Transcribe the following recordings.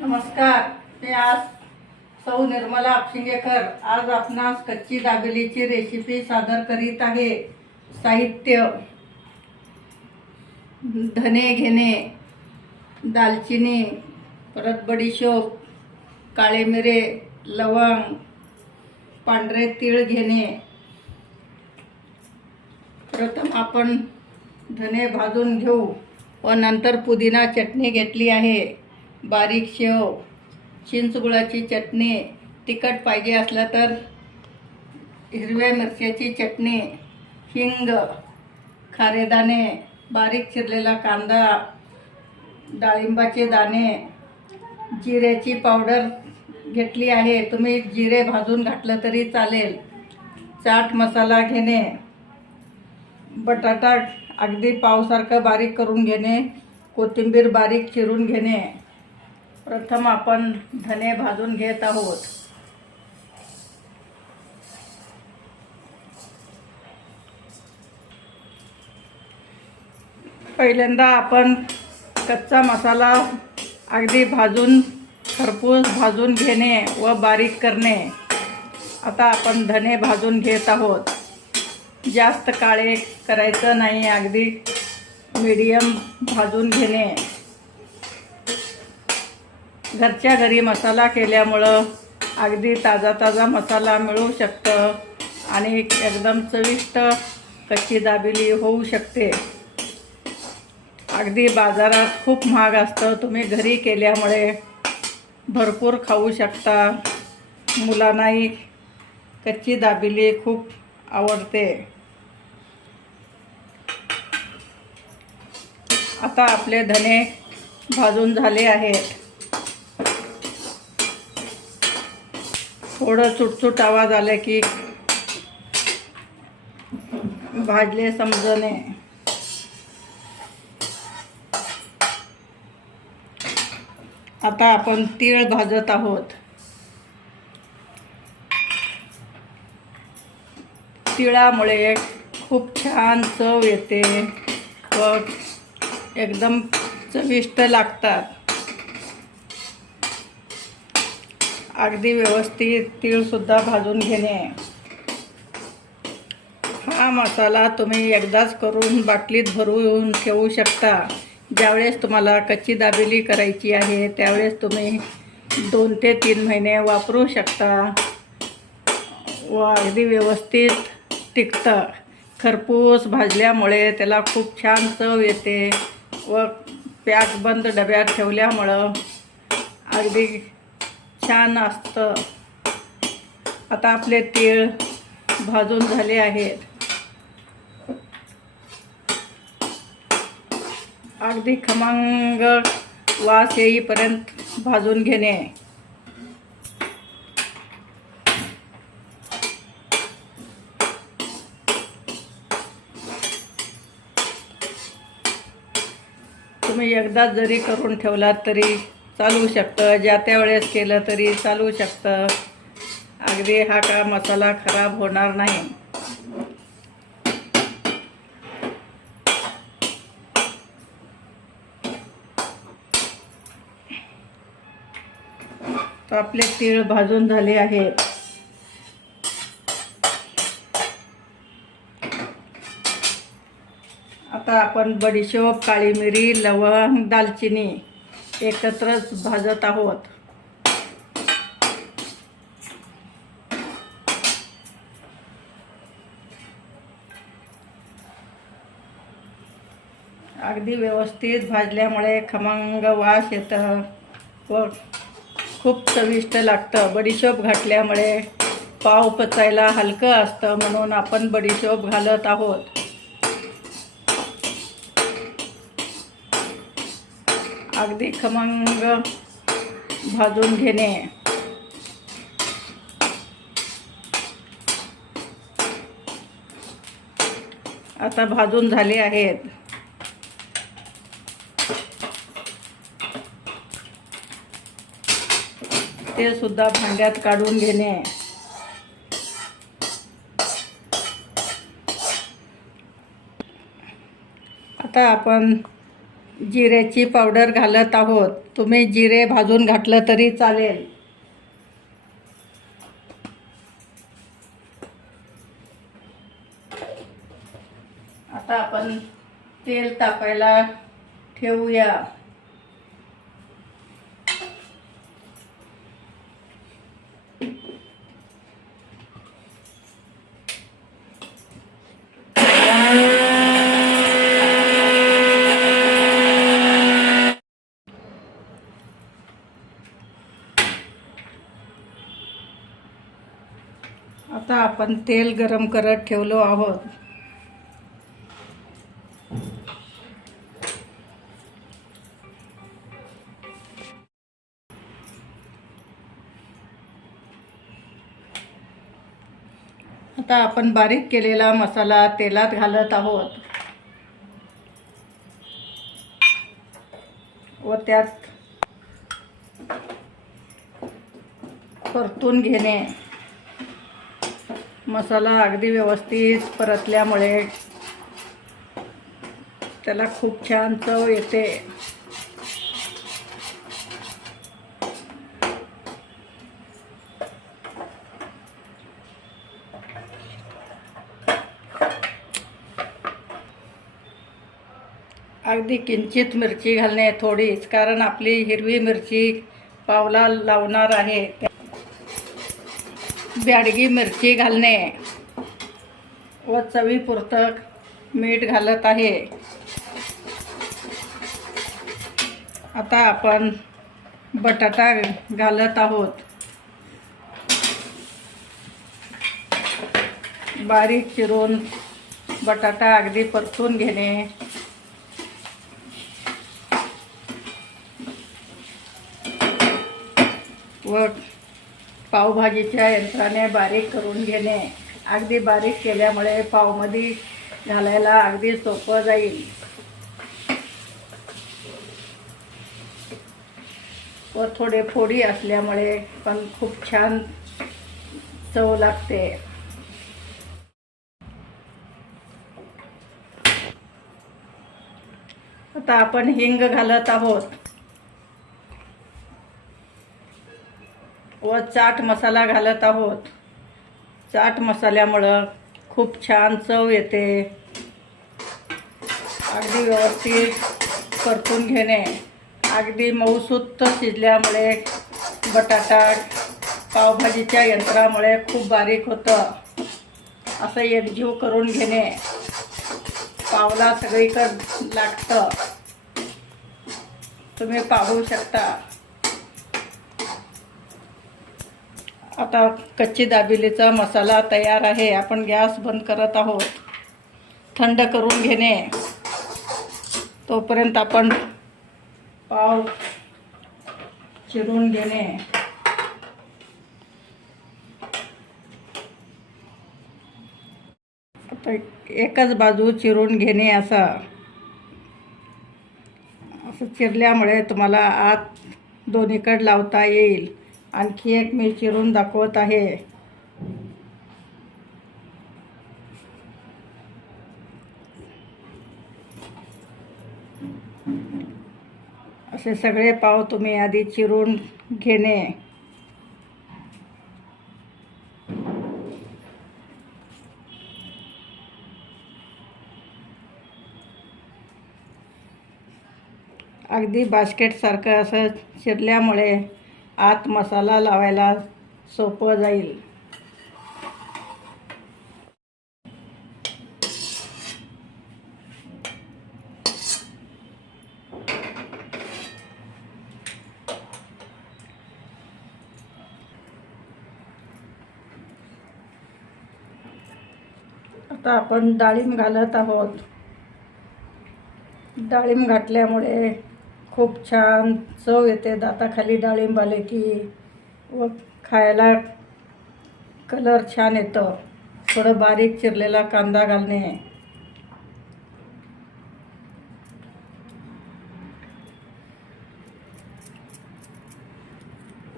नमस्कार. मी आज सौ निर्मला आपशिंगेकर आज आपणास कच्ची दाबेलीची रेसिपी सादर करीत आहे. साहित्य. धने घेणे दालचिनी परत बडीशोप काळे मिरे लवंग पांढरे तीळ घेणे. प्रथम आपण धने भाजून घेऊ व नंतर पुदिना चटणी घेतली आहे. बारीक शेव चिंचगुळाची चटणी तिखट पाहिजे असलं तर हिरव्या मिरच्याची चटणी हिंग खारेदाणे बारीक चिरलेला कांदा डाळिंबाचे दाणे जिऱ्याची पावडर घेतली आहे. तुम्ही जिरे भाजून घातलं तरी चालेल. चाट मसाला घेणे बटाटा अगदी पावसारखं बारीक करून घेणे कोथिंबीर बारीक चिरून घेणे प्रथम आपण धने भाजून घेत आहोत. पहिल्यांदा आपण कच्चा मसाला अगदी भाजून खरपूस भाजून घेणे व बारीक करणे. आता आपण धने भाजून घेत आहोत. जास्त काळे करायचं नाही अगदी मीडियम भाजून घेणे. घरच्या घरी मसाला केल्यामुळं अगदी ताजा ताजा मसाला मिळू शकतं आणि एकदम चविष्ट कच्ची दाबेली होऊ शकते. अगदी बाजारात खूप महाग असतं. तुम्ही घरी केल्यामुळे भरपूर खाऊ शकता. मुलांनाही कच्ची दाबेली खूप आवडते. आता आपले धने भाजून झाले आहेत. थोडं चुटचुट आवाज आला की भाजले समजणे. आता आपण तीळ भाजत आहोत. तिळामुळे खूप छान चव येते व एकदम चविष्ट लागतात. अगदी व्यवस्थित तीळसुद्धा भाजून घेणे. हा मसाला तुम्ही एकदाच करून बाटलीत भरून ठेवू शकता. ज्यावेळेस तुम्हाला कच्ची दाबेली करायची आहे त्यावेळेस तुम्ही दोन ते तीन महिने वापरू शकता. व अगदी व्यवस्थित टिकतं. खरपूस भाजल्यामुळे त्याला खूप छान चव येते व पॅक बंद डब्यात ठेवल्यामुळं अगदी छान असतं. आता आपले तीळ भाजून झाले आहेत. अगदी खमंग वास येईपर्यंत भाजून घेणे. तुम्ही एकदा जरी करून ठेवलात तरी चालू शकतं. ज्या त्या वेळेस केलं तरी चालू शकतं. अगदी हा का मसाला खराब होणार नाही. तर आपले तीळ भाजून झाले आहेत आता आपण बडीशोप काळी मिरी लवंग दालचिनी एकत्रच भाजत आहोत. अगदी व्यवस्थित भाजल्यामुळे खमंग वास येतं व खूप चविष्ट लागतं. बडीशोप घातल्यामुळे पाव पचायला हलकं असतं म्हणून आपण बडीशोप घालत आहोत. अगदी खमंग भाजून घेणे. आता भाजून झाले आहेत. ते सुद्धा भांड्यात काढून घेणे. आता आपण जिऱ्याची पावडर घालत आहोत. तुम्ही जिरे भाजून घातलं तरी चालेल. आता आपण तेल तापायला ठेवूया आता आपण तेल गरम करत ठेवलो आहोत. आता आपण बारीक केलेला मसाला तेलात घालत आहोत. व त्यात परतून घेणे. मसाला अगदी व्यवस्थित परतल्यामुळे त्याला खूप छान चव येते. अगदी किंचित मिरची घालणे थोडीच कारण आपली हिरवी मिरची पावला लावणार आहे ब्याडगी मिरची घालणे. व चवीपुरतं मीठ घालत आहे. आता आपण बटाटा घालत आहोत. बारीक चिरून बटाटा अगदी परतून घेणे. व पावभाजीच्या यंत्राने बारीक करून घेणे. अगदी बारीक केल्यामुळे पावमध्ये घालायला अगदी सोपं जाईल. व थोडे फोडी असल्यामुळे पण खूप छान चव लागते. आता आपण हिंग घालत आहोत. व चाट मसाला घालत आहोत. चाट मसाल्यामुळं खूप छान चव येते. अगदी व्यवस्थित परतून घेणे. अगदी मऊसूत शिजल्यामुळे बटाटा पावभाजीच्या यंत्रामुळे खूप बारीक होतं. असं एकजीव करून घेणे. पावला सगळीकडं लागतं. तुम्ही पाहू शकता. आता कच्ची दाबिलीचा मसाला तयार आहे. आपण गॅस बंद करत आहोत. थंड करून घेणे. तोपर्यंत आपण पाव चिरून घेणे. आता एकच बाजू चिरून घेणे असा. असं चिरल्यामुळे तुम्हाला आत दोन्हीकड लावता येईल. आणखी एक मी चिरून दाखवत आहे. असे सगळे पाव तुम्ही आधी चिरून घेणे. अगदी बास्केटसारखं असं चिरल्यामुळे आत मसाला लावायला सोपं जाईल. आता आपण डाळिंब घालत आहोत. डाळिंब घातल्यामुळे खूप छान चव येते दाताखाली डाळिंब आले की. व खायला कलर छान येतो. थोडं बारीक चिरलेला कांदा घालणे.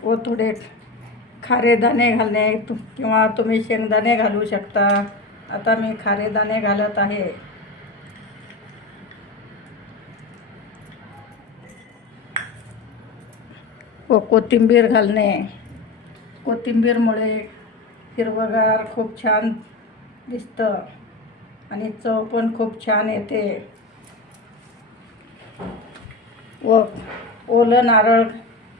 व थोडे खारे दाणे घालणे किंवा तुम्ही शेंगदाणे घालू शकता. आता मी खारे दाणे घालत आहे. व कोथिंबीर घालणे. कोथिंबीरमुळे हिरवगार खूप छान दिसतं आणि चव पण खूप छान येते. व ओलं नारळ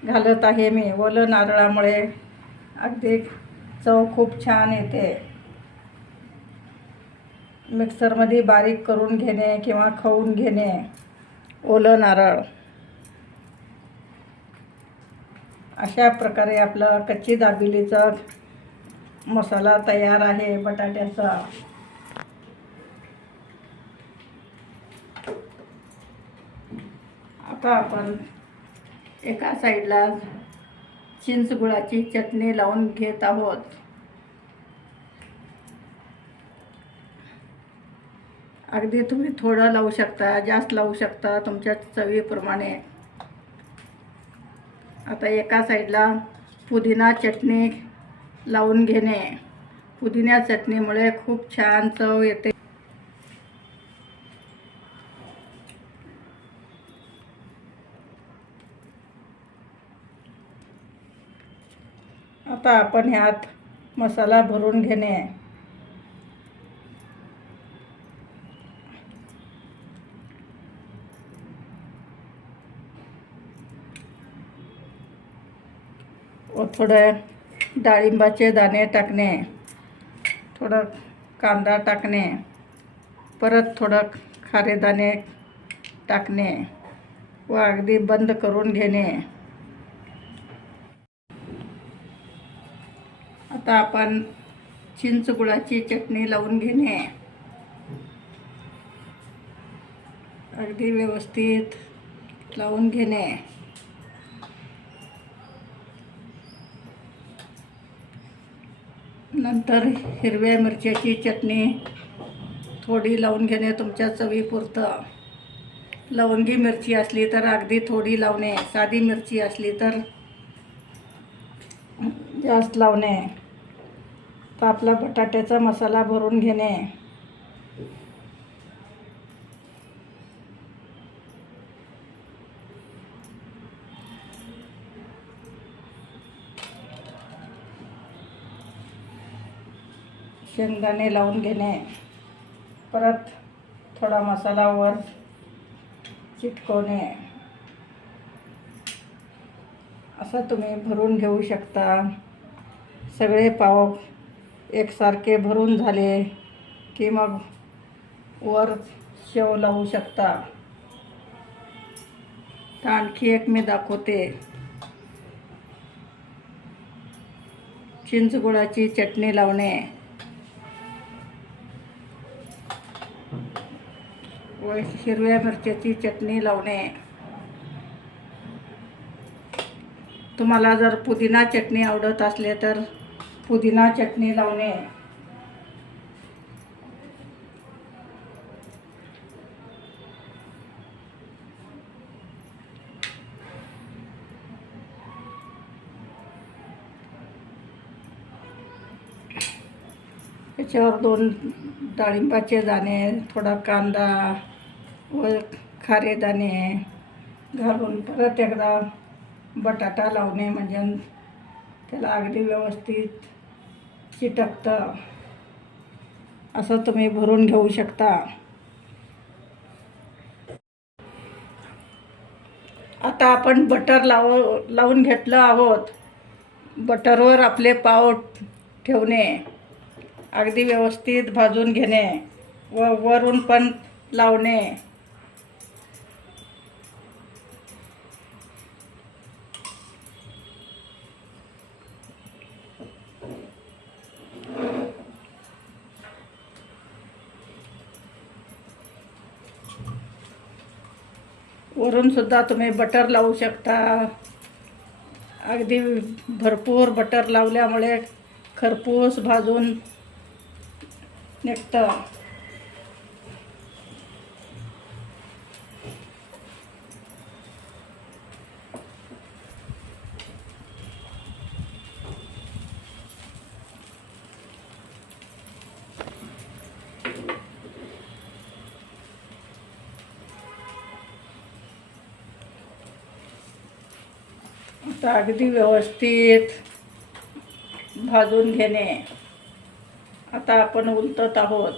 घालत आहे मी. ओलं नारळामुळे अगदी चव खूप छान येते. मिक्सरमध्ये बारीक करून घेणे किंवा खाऊन घेणे. ओलं नारळ. अशा प्रकारे आपलं कच्ची दाबिलीचा मसाला तयार आहे बटाट्याचा. आता आपण एका साईडला चिंचगुळाची चटणी लावून घेत आहोत. अगदी तुम्ही थोडं लावू शकता जास्त लावू शकता तुमच्या चवीप्रमाणे. आता एका साईडला पुदिना चटणी लावून घेणे. पुदिना चटणीमुळे खूप छान चव येते. आता आपण ह्यात मसाला भरून घेणे व थोडं डाळिंबाचे दाणे टाकणे थोडं कांदा टाकणे परत थोडं खारे दाणे टाकणे व अगदी बंद करून घेणे. आता आपण चिंचगुळाची चटणी लावून घेणे. अगदी व्यवस्थित लावून घेणे. नंतर हिरव्या मिरच्याची चटणी थोडी लावून घेणे तुमच्या चवीपुरतं. लवंगी मिरची असली तर अगदी थोडी लावणे साधी मिरची असली तर जास्त लावणे. तर आपला बटाट्याचा मसाला भरून घेणे. शेंगदाणे लावून घेणे. परत थोडा मसाला वर चिटकवणे. असं तुम्ही भरून घेऊ शकता. सगळे पाव एकसारखे भरून झाले की मग वर शेव लावू शकता. तर आणखी एक मी दाखवते. चिंचगुळाची चटणी लावणे. हिरव्या मिरच्याची चटणी लावणे. तुम्हाला जर पुदिना चटणी आवडत असले तर पुदिना चटणी लावणे. त्याच्यावर दोन डाळिंबाचे दाणे थोडा कांदा व खारेदाणे घालून परत एकदा बटाटा लावणे म्हणजे त्याला अगदी व्यवस्थित चिटकतं. असं तुम्ही भरून घेऊ शकता. आता आपण बटर लाव लावून घेतलं आहोत. बटरवर आपले पाव ठेवणे अगदी व्यवस्थित भाजून घेणे व वरून पण लावणे. वरूनसुद्धा तुम्ही बटर लावू शकता. अगदी भरपूर बटर लावल्यामुळे खरपूस भाजून निघतं. आता अगदी व्यवस्थित भाजून घेणे. आता आपण उलटत आहोत.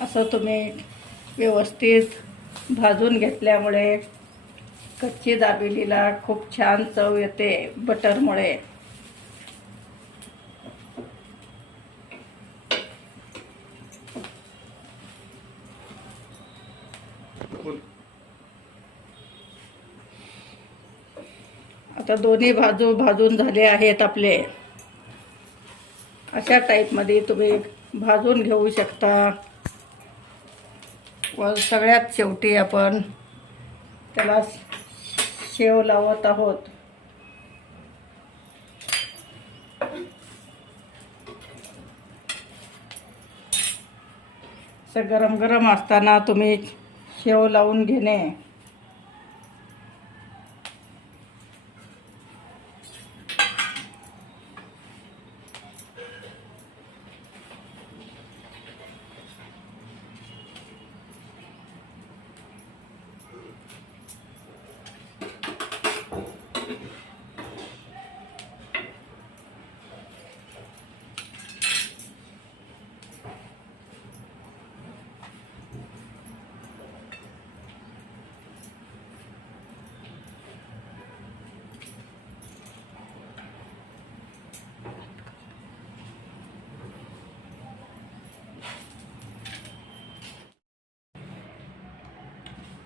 असं तुम्ही व्यवस्थित भाजून घेतल्यामुळे कच्ची दाबेलीला खूप छान चव येते बटरमुळे. आता दोन्ही बाजू भाजून झाले आहेत आपले. अशा टाईपमध्ये तुम्ही भाजून घेऊ शकता. व सगळ्यात शेवटी आपण त्याला शेव लावत आहोत. असं गरम गरम असताना तुम्ही शेव लावून घेणे.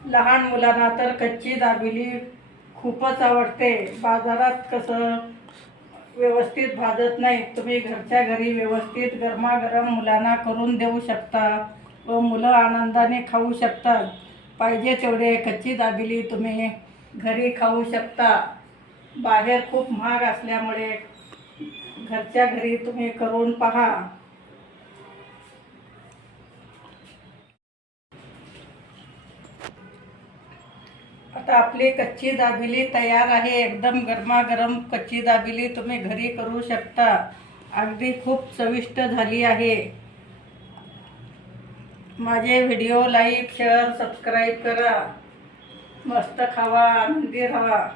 लहान मुलांना तर कच्ची दाबिली खूपच आवडते. बाजारात कसं व्यवस्थित भाजत नाही तुम्ही घरच्या घरी व्यवस्थित गरमागरम मुलांना करून देऊ शकता व मुलं आनंदाने खाऊ शकतात. पाहिजे तेवढे कच्ची दाबिली तुम्ही घरी खाऊ शकता. बाहेर खूप महाग असल्यामुळे घरच्या घरी तुम्ही करून पहा. आपली कच्ची दाबिली तयार आहे. एकदम गरमागरम कच्ची दाबिली तुम्ही घरी करू शकता. अगदी खूप चविष्ट झाली आहे. माझे व्हिडिओ लाईक शेअर सबस्क्राईब करा. मस्त खावा आनंदी राहा.